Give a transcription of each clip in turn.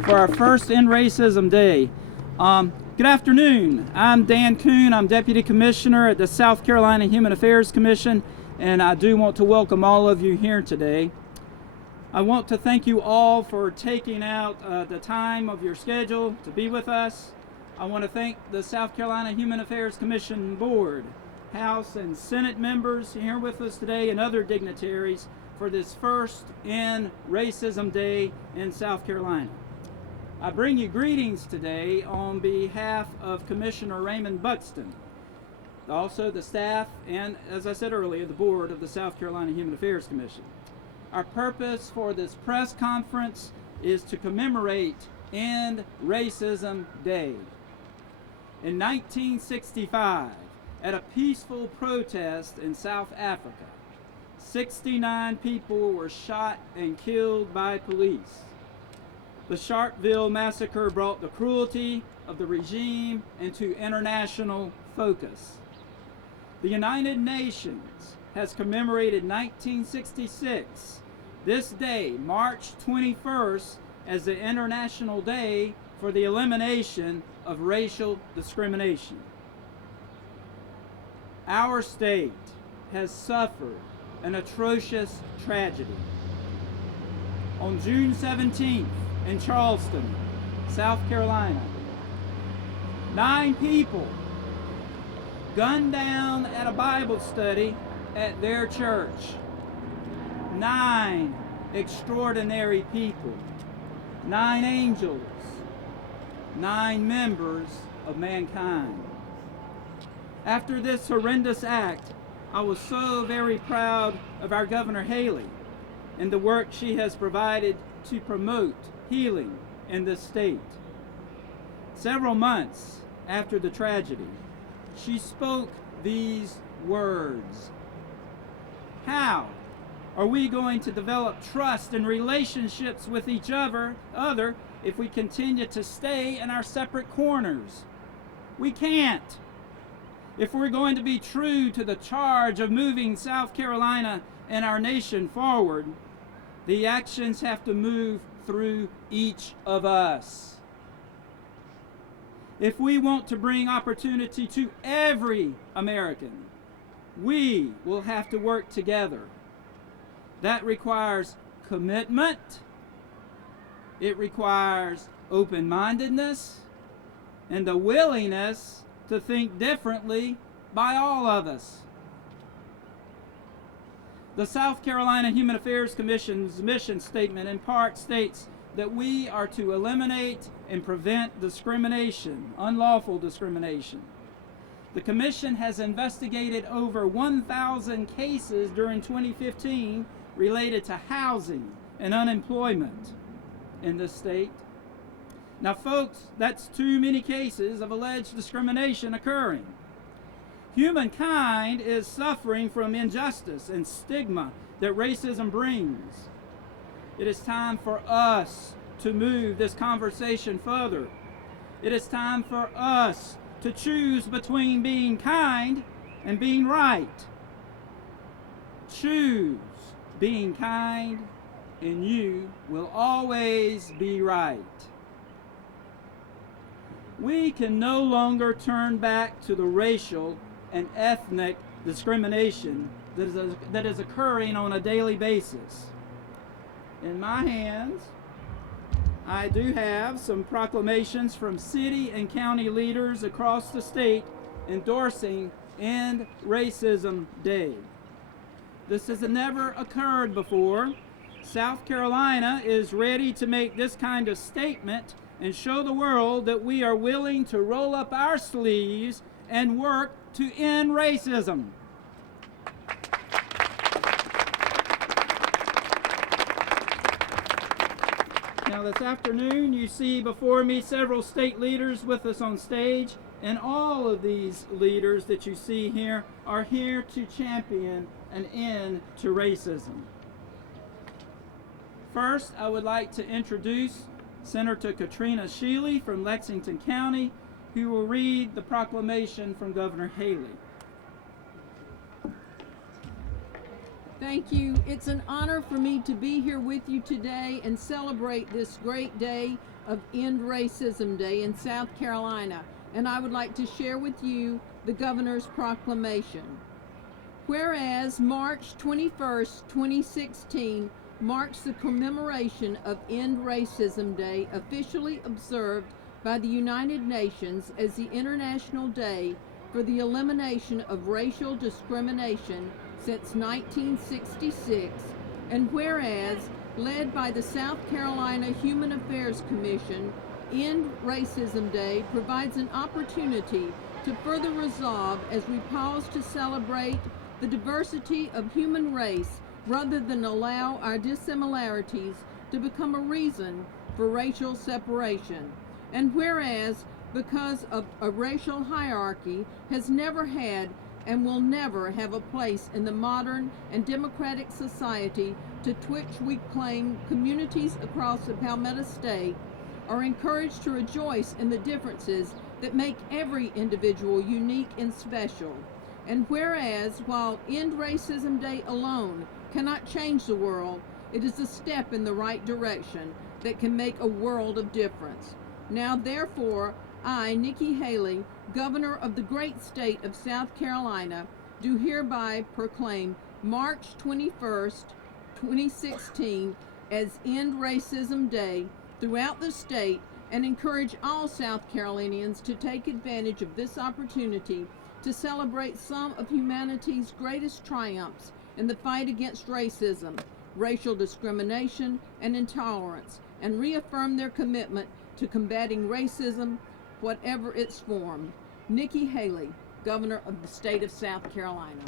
for our first End Racism Day. Good afternoon. I'm Dan Kuhn. I'm Deputy Commissioner at the South Carolina Human Affairs Commission, and I do want to welcome all of you here today. I want to thank you all for taking out the time of your schedule to be with us. I want to thank the South Carolina Human Affairs Commission Board, House and Senate members here with us today, and other dignitaries for this first End Racism Day in South Carolina. I bring you greetings today on behalf of Commissioner Raymond Buxton, also the staff, and as I said earlier, the board of the South Carolina Human Affairs Commission. Our purpose for this press conference is to commemorate End Racism Day. In 1965, at a peaceful protest in South Africa, 69 people were shot and killed by police. The Sharpeville massacre brought the cruelty of the regime into international focus. The United Nations has commemorated 1966, this day, March 21st, as the International Day for the Elimination of Racial Discrimination. Our state has suffered an atrocious tragedy. On June 17th, in Charleston, South Carolina, 9 people gunned down at a Bible study at their church. 9 extraordinary people, 9 angels, 9 members of mankind. After this horrendous act, I was so very proud of our Governor Haley and the work she has provided to promote healing in this state. Several months after the tragedy, she spoke these words: "How are we going to develop trust and relationships with each other if we continue to stay in our separate corners? We can't. If we're going to be true to the charge of moving South Carolina and our nation forward, the actions have to move through each of us. If we want to bring opportunity to every American, we will have to work together. That requires commitment, it requires open-mindedness, and the willingness to think differently by all of us." The South Carolina Human Affairs Commission's mission statement in part states that we are to eliminate and prevent discrimination, unlawful discrimination. The Commission has investigated over 1,000 cases during 2015 related to housing and unemployment in this state. Now, folks, that's too many cases of alleged discrimination occurring. Humankind is suffering from injustice and stigma that racism brings. It is time for us to move this conversation further. It is time for us to choose between being kind and being right. Choose being kind, and you will always be right. We can no longer turn back to the racial and ethnic discrimination that is occurring on a daily basis. In my hands, I do have some proclamations from city and county leaders across the state endorsing End Racism Day. This has never occurred before. South Carolina is ready to make this kind of statement and show the world that we are willing to roll up our sleeves and work to end racism. Now, this afternoon, you see before me several state leaders with us on stage, and all of these leaders that you see here are here to champion an end to racism. First, I would like to introduce Senator Katrina Shealy from Lexington County, who will read the proclamation from Governor Haley. Thank you. It's an honor for me to be here with you today and celebrate this great day of End Racism Day in South Carolina, and I would like to share with you the governor's proclamation. Whereas March 21st, 2016 marks the commemoration of End Racism Day, officially observed by the United Nations as the International Day for the Elimination of Racial Discrimination since 1966, and whereas, led by the South Carolina Human Affairs Commission, End Racism Day provides an opportunity to further resolve as we pause to celebrate the diversity of human race rather than allow our dissimilarities to become a reason for racial separation. And whereas, because of a racial hierarchy has never had and will never have a place in the modern and democratic society to which we claim, communities across the Palmetto State are encouraged to rejoice in the differences that make every individual unique and special. And whereas, while End Racism Day alone cannot change the world, it is a step in the right direction that can make a world of difference. Now, therefore, I, Nikki Haley, Governor of the great state of South Carolina, do hereby proclaim March 21st, 2016 as End Racism Day throughout the state, and encourage all South Carolinians to take advantage of this opportunity to celebrate some of humanity's greatest triumphs in the fight against racism, racial discrimination, and intolerance, and reaffirm their commitment to combating racism, whatever its form. Nikki Haley, Governor of the state of South Carolina.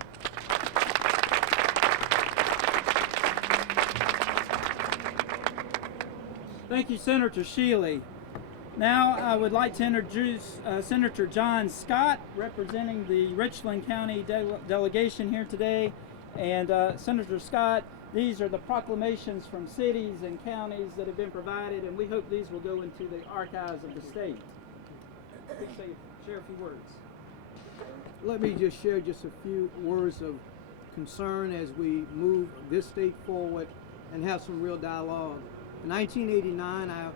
Thank you, Senator Shealy. Now I would like to introduce Senator John Scott, representing the Richland County delegation here today. And Senator Scott, these are the proclamations from cities and counties that have been provided, and we hope these will go into the archives of the state. Please share a few words. Let me just share just a few words of concern as we move this state forward and have some real dialogue. In 1989, I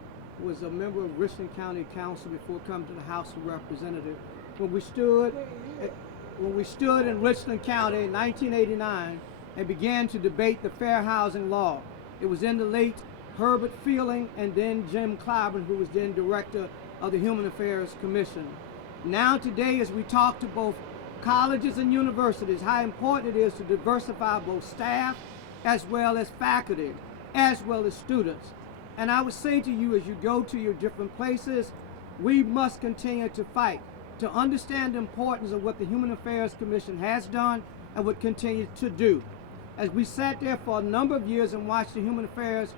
was a member of Richland County Council before coming to the House of Representatives. When we stood in Richland County in 1989 and began to debate the fair housing law, it was in the late Herbert Fielding and then Jim Clyburn, who was then director of the Human Affairs Commission. Now today, as we talk to both colleges and universities, how important it is to diversify both staff as well as faculty, as well as students. And I would say to you, as you go to your different places, we must continue to fight to understand the importance of what the Human Affairs Commission has done and would continue to do. As we sat there for a number of years and watched the Human Affairs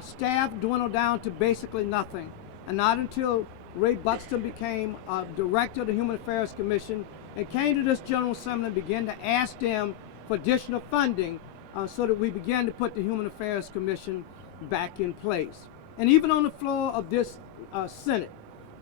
staff dwindle down to basically nothing, and not until Ray Buxton became director of the Human Affairs Commission and came to this General Assembly and began to ask them for additional funding so that we began to put the Human Affairs Commission back in place. And even on the floor of this Senate,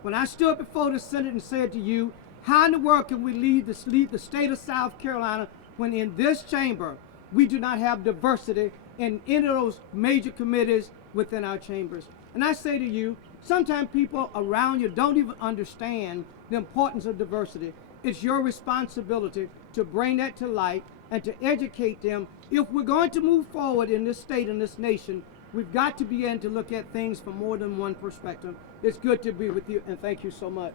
when I stood before the Senate and said to you, how in the world can we lead the state of South Carolina when in this chamber we do not have diversity in any of those major committees within our chambers? And I say to you, sometimes people around you don't even understand the importance of diversity. It's your responsibility to bring that to light and to educate them. If we're going to move forward in this state and this nation, we've got to begin to look at things from more than one perspective. It's good to be with you, and thank you so much.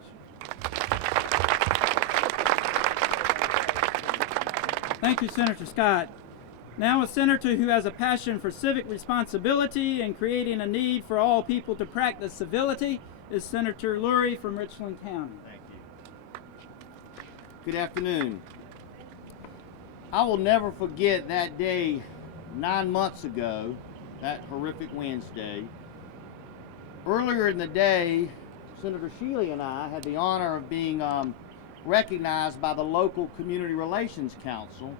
Thank you, Senator Scott. Now a senator who has a passion for civic responsibility and creating a need for all people to practice civility is Senator Lurie from Richland County. Thank you. Good afternoon. I will never forget that day 9 months ago, that horrific Wednesday. Earlier in the day, Senator Shealy and I had the honor of being recognized by the local Community Relations Council.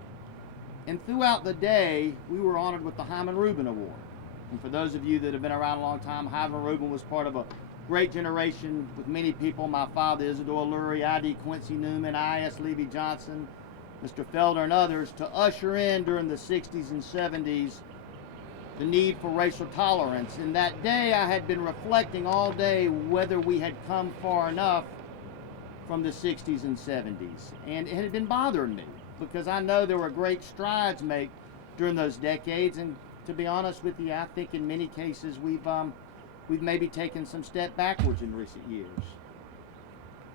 And throughout the day, we were honored with the Hyman Rubin Award. And for those of you that have been around a long time, Hyman Rubin was part of a great generation with many people. My father, Isidore Lurie, I.D. Quincy Newman, I.S. Levy Johnson, Mr. Felder, and others to usher in during the 60s and 70s the need for racial tolerance. And that day I had been reflecting all day whether we had come far enough from the 60s and 70s. And it had been bothering me because I know there were great strides made during those decades. And to be honest with you, I think in many cases we've maybe taken some step backwards in recent years.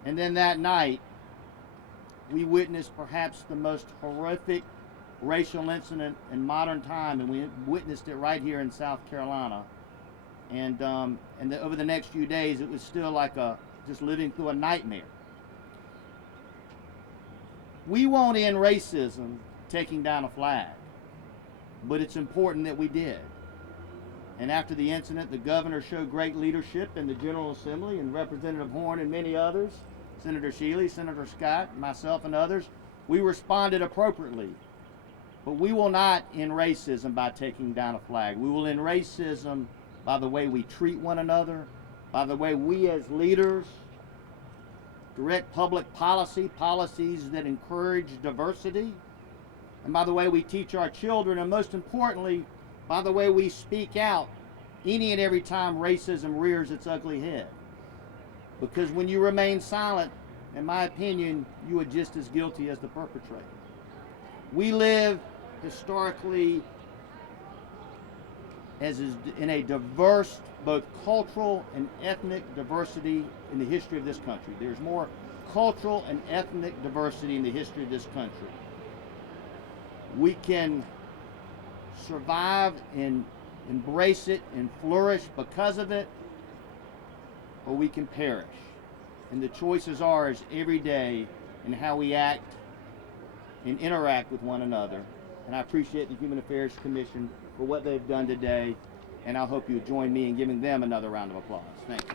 And then that night, we witnessed perhaps the most horrific racial incident in modern time, and we witnessed it right here in South Carolina. And over the next few days, it was still like just living through a nightmare. We won't end racism taking down a flag, but it's important that we did. And after the incident, the governor showed great leadership in the General Assembly, and Representative Horn and many others, Senator Shealy, Senator Scott, myself, and others, we responded appropriately. But we will not end racism by taking down a flag. We will end racism by the way we treat one another, by the way we as leaders direct public policies that encourage diversity, and by the way we teach our children, and most importantly, by the way we speak out any and every time racism rears its ugly head. Because when you remain silent, in my opinion, you are just as guilty as the perpetrator. We live historically in a diverse, both cultural and ethnic diversity in the history of this country. There's more cultural and ethnic diversity in the history of this country. We can survive and embrace it and flourish because of it, or we can perish. And the choice is ours every day in how we act and interact with one another. And I appreciate the Human Affairs Commission for what they've done today, and I hope you join me in giving them another round of applause. Thank you.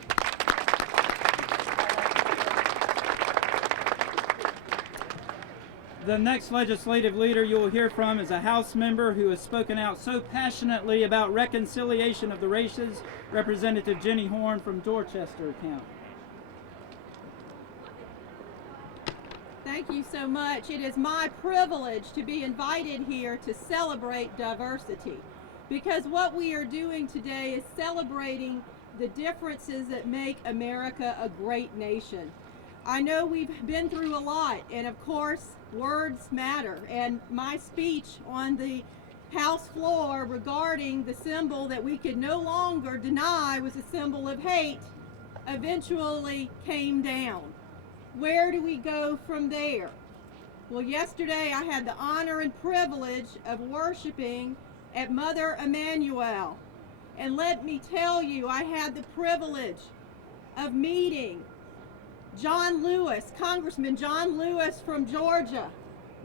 The next legislative leader you will hear from is a House member who has spoken out so passionately about reconciliation of the races, Representative Jenny Horn from Dorchester County. Thank you so much. It is my privilege to be invited here to celebrate diversity, because what we are doing today is celebrating the differences that make America a great nation. I know we've been through a lot, and of course, words matter. And my speech on the House floor regarding the symbol that we could no longer deny was a symbol of hate eventually came down. Where do we go from there? Well, yesterday I had the honor and privilege of worshiping at Mother Emanuel. And let me tell you, I had the privilege of meeting John Lewis, Congressman John Lewis from Georgia.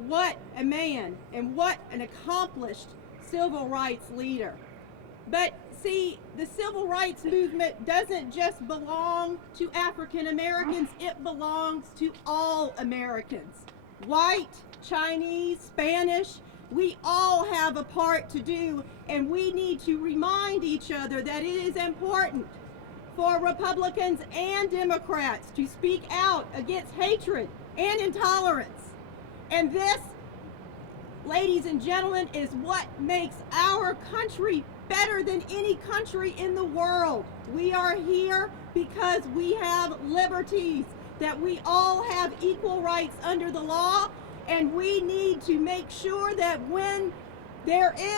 What a man, and what an accomplished civil rights leader. But see, the civil rights movement doesn't just belong to African Americans, it belongs to all Americans. White, Chinese, Spanish, we all have a part to do, and we need to remind each other that it is important for Republicans and Democrats to speak out against hatred and intolerance. And this, ladies and gentlemen, is what makes our country better than any country in the world. We are here because we have liberties, that we all have equal rights under the law, and we need to make sure that when there is